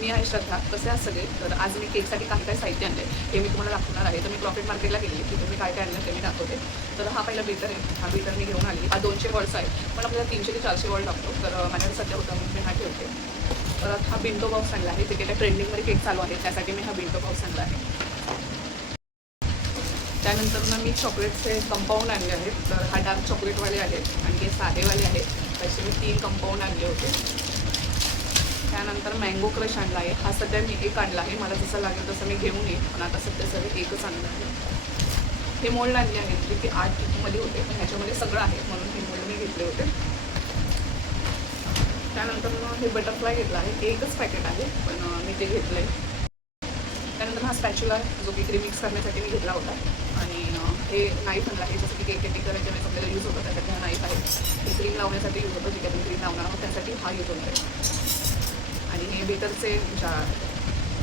मी आहे श्रद्धा. कसे आहात सगळे? तर आज मी केकसाठी काय काय साहित्य आणलं आहे हे मी तुम्हाला दाखवणार आहे. तर मी प्रॉफिट मार्केटला गेली की तुम्ही काय काय आणलं ते मी दाखवते. तर हा पहिला बीटर आहे. हा बीटर मी घेऊन आली. हा 200 वॉल्ट्स आहे, पण आपल्याला 300 ते 400 वॉल्ट लागतो. तर माझ्याकडे सध्या होता म्हणून मी हा ठेवते. परत हा बिंटो बॉक्स आणला आहे. तिथे ट्रेंडिंगमध्ये केक चालू आहे, त्यासाठी मी हा बिंटो बॉक्स आणला आहे. त्यानंतर ना मी चॉकलेटचे कंपाऊंड आणले आहेत. तर हा डार्क चॉकलेटवाले आहेत आणि हे साधेवाले आहेत. तसे मी 3 कंपाऊंड आणले होते. त्यानंतर मँगो क्रश आणला आहे. हा सध्या मी एक आणला आहे, मला जसं लागेल तसं मी घेऊन येईल, पण आता सध्या सगळं एकच आणलं आहे. हे मोल्ड आणले आहेत जे की 8 मध्ये होते, पण ह्याच्यामध्ये सगळं आहे म्हणून हे मोल्ड मी घेतले होते. त्यानंतर हे बटरफ्लाय घेतला आहे. एकच पॅकेट आहे, पण मी ते घेतलं आहे. त्यानंतर हा स्पॅच्युला जो की क्रीम मिक्स करण्यासाठी मी घेतला होता. आणि हे नाईफ आणला आहे, जसं की केक कटिंग करायच्या वेळेस आपल्याला यूज होतं, त्यासाठी हा नाईफ आहे. हे क्रीम लावण्यासाठी यूज होतं, जे काही क्रीम लावणार आहोत त्यासाठी हा यूज होतो आहे. आणि हे बीटरचे ज्या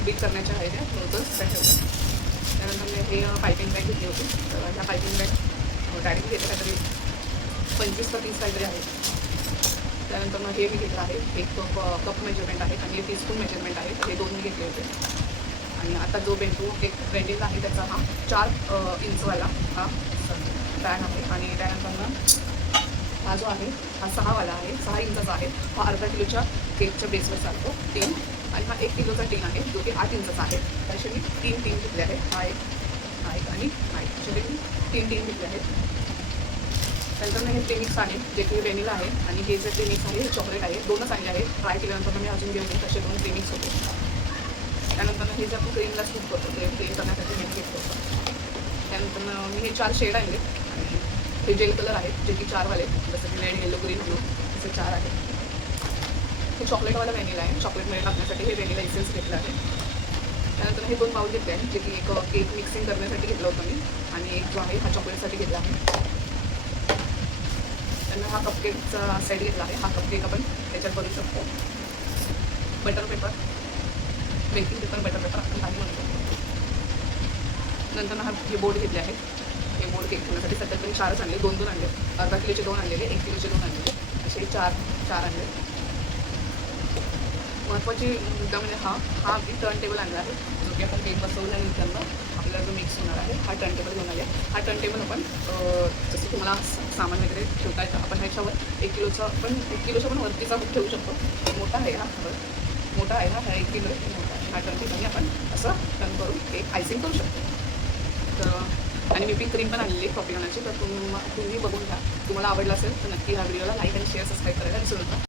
बीट करण्याच्या आहेत त्या नोझल्स त्या ठेवतात. त्यानंतर मी हे पायपिंग बॅग घेतली होती. तर ह्या पायपिंग बॅग डायरेक्ट घेतलं काहीतरी 25 का 30 काहीतरी आहे. त्यानंतर मग हे मी घेतलं आहे. एक कप मेजरमेंट आहे आणि हे टीस्पून मेजरमेंट आहे. हे 2 मी घेतले होते. आणि आता जो बेंटू केक ट्रेंडिंग आहे त्याचा हा 4 इंचवाला हा पॅन आहे. आणि त्यानंतर हा जो आहे हा 6वाला आहे, 6 इंचाचा आहे. हा अर्धा किलोच्या केकच्या बेसवर चालतो 3. आणि हा 1 किलोचा टीन आहे जो की 8 इंचाचा आहे. त्याचे मी 3 टीन घेतले आहेत. हा एक आणि हा एक, असे मी 3 टीन घेतले आहेत. त्यानंतर हे प्रेमिक्स आहे जे की व्हॅनिला आहे आणि हे जे प्रेमिक्स आहे हे चॉकलेट आहे. 2च आणले आहे. ट्राय केल्यानंतर मी अजून घेऊन येईल तसे 2 प्रेमिक्स होते. त्यानंतर हे जे आपण क्रीमला सूट करतो ते क्रीम करण्यासाठी मी घेतलं होतं. त्यानंतर मी हे 4 शेड आणले आणि हे जेल कलर आहेत जे की 4वाले, जसं की रेड, येलो, ग्रीन, ब्लू असे 4 आहेत. हे चॉकलेटवाला व्हॅनिला आहे. चॉकलेटमध्ये टाकण्यासाठी हे व्हॅनिला इसेन्स घेतलं आहे. त्यानंतर हे 2 बाउल घेतले आहेत जे की एक केक मिक्सिंग करण्यासाठी घेतलं होतं मी, आणि एक जो आहे हा चॉकलेटसाठी घेतला आहे. त्यानंतर हा कपकेकचा सेट घेतला आहे. हा कपकेक आपण त्याच्यात करू शकतो. Butter paper, baking paper, butter paper आपण काही म्हणतो. नंतर हा हे बोर्ड घेतले आहे. हे बोर्ड केक ठेवण्यासाठी सध्या तरी 4च आणले. 2 आणले. अर्धा किलोचे 2 आणलेले, 1 किलोचे 2 आणलेले, असे 4 आणले. महत्त्वाची मुद्दा म्हणजे हा मी टर्न टेबल आणला आहे, जो की आपण केक बसवल्यानंतर आपल्याला जो मिक्स होणार आहे हा टर्न टेबल घेऊन आले. हा टर्न टेबल आपण जसं तुम्हाला सामान वगैरे ठेवता येतं, आपण ह्याच्यावर 1 किलोच्या पण वरतीचा ठेवू शकतो. मोठा आहे मोठा आहे हा 1 किलो मोठा आहे. हा टर्न टेबलने आपण असं टर्न करून केक आयसिंग करू शकतो. तर आणि व्हिपिंग क्रीम पण आणलेली कॉफी करण्याची. तर तुम्ही बघून घ्या. तुम्हाला आवडलं असेल तर नक्की ह्या व्हिडिओला लाईक आणि शेअर सबस्क्राईब करायला विसरू नका.